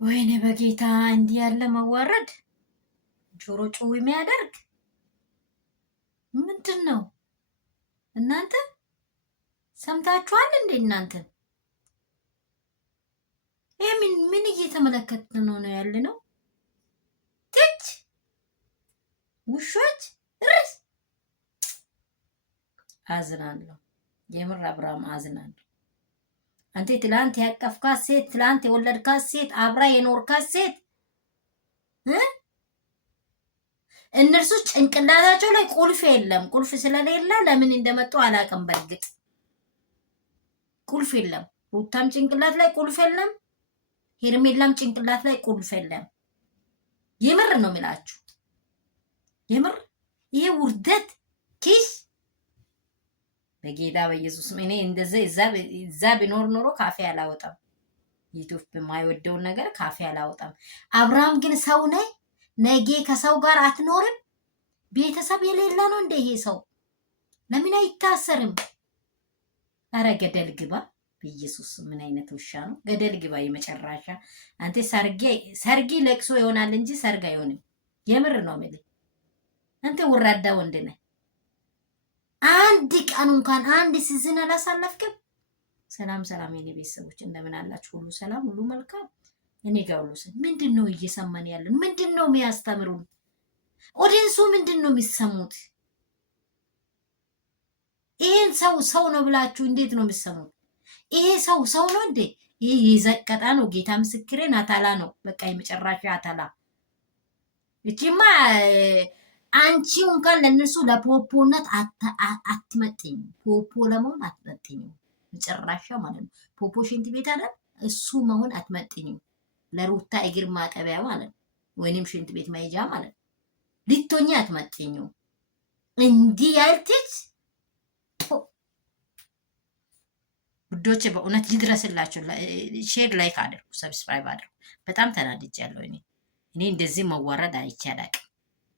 ወይኔ በጌታ እንዲህ ያለ መዋረድ ጆሮ ጭው የሚያደርግ ምንድን ነው? እናንተ ሰምታችኋል እንዴ? እናንተ ይሄ ምን እየተመለከትን ነው ያለ ነው? ትች ውሾች ርስ አዝናለሁ። የምር አብርሃም አዝናለሁ። አንተ ትላንት ያቀፍካት ሴት፣ ትላንት የወለድካት ሴት፣ አብራ የኖርካት ሴት እነርሱ ጭንቅላታቸው ላይ ቁልፍ የለም። ቁልፍ ስለሌለ ለምን እንደመጡ አላውቅም። በእርግጥ ቁልፍ የለም። ሩታም ጭንቅላት ላይ ቁልፍ የለም። ሄርሜላም ጭንቅላት ላይ ቁልፍ የለም። የምር ነው የምላችሁ። የምር ይሄ ውርደት ኪስ በጌታ በኢየሱስ እኔ እንደዚህ እዛ ቢኖር ኖሮ ካፌ አላወጣም። ዩቲዩብ የማይወደውን ነገር ካፌ አላወጣም። አብርሃም ግን ሰው ነህ። ነገ ከሰው ጋር አትኖርም። ቤተሰብ የሌላ ነው እንደ ይሄ ሰው ለምን አይታሰርም? አረ ገደል ግባ በኢየሱስ። ምን አይነት ውሻ ነው? ገደል ግባ የመጨረሻ። አንተ ሰርጊ ለቅሶ ይሆናል እንጂ ሰርግ አይሆንም። የምር ነው የምልህ። አንተ ወራዳ ወንድ ነህ። አንድ ቀን እንኳን አንድ ሲዝን አላሳለፍክም። ሰላም ሰላም የኔ ቤተሰቦች እንደምን አላችሁ? ሁሉ ሰላም፣ ሁሉ መልካም። እኔ ጋር ሁሉ ምንድን ነው እየሰማን ያለን? ምንድን ነው የሚያስተምሩን? ኦዲንሱ ምንድን ነው የሚሰሙት? ይሄን ሰው ነው ብላችሁ እንዴት ነው የሚሰሙት? ይሄ ሰው ነው እንዴ? ይሄ የዘቀጣ ነው። ጌታ ምስክሬን አታላ ነው። በቃ የመጨረሻ አታላ። እቺማ አንቺ እንኳን ለነሱ ለፖፖነት አትመጥኝ። ፖፖ ለመሆን አትመጥኝ። መጨረሻ ማለት ነው። ፖፖ ሽንት ቤት አይደል? እሱ መሆን አትመጥኝም። ለሩታ እግር ማጠቢያ ማለት ነው፣ ወይንም ሽንት ቤት መሄጃ ማለት ነው። ልትሆኚ አትመጥኝም። እንዲህ ያልትች ውዶቼ፣ በእውነት ይድረስላችሁ። ሼር ላይክ አድርጉ፣ ሰብስክራይብ አድርጉ። በጣም ተናድጃለሁ። እኔ እንደዚህ መዋረድ አይቼ አላቅም።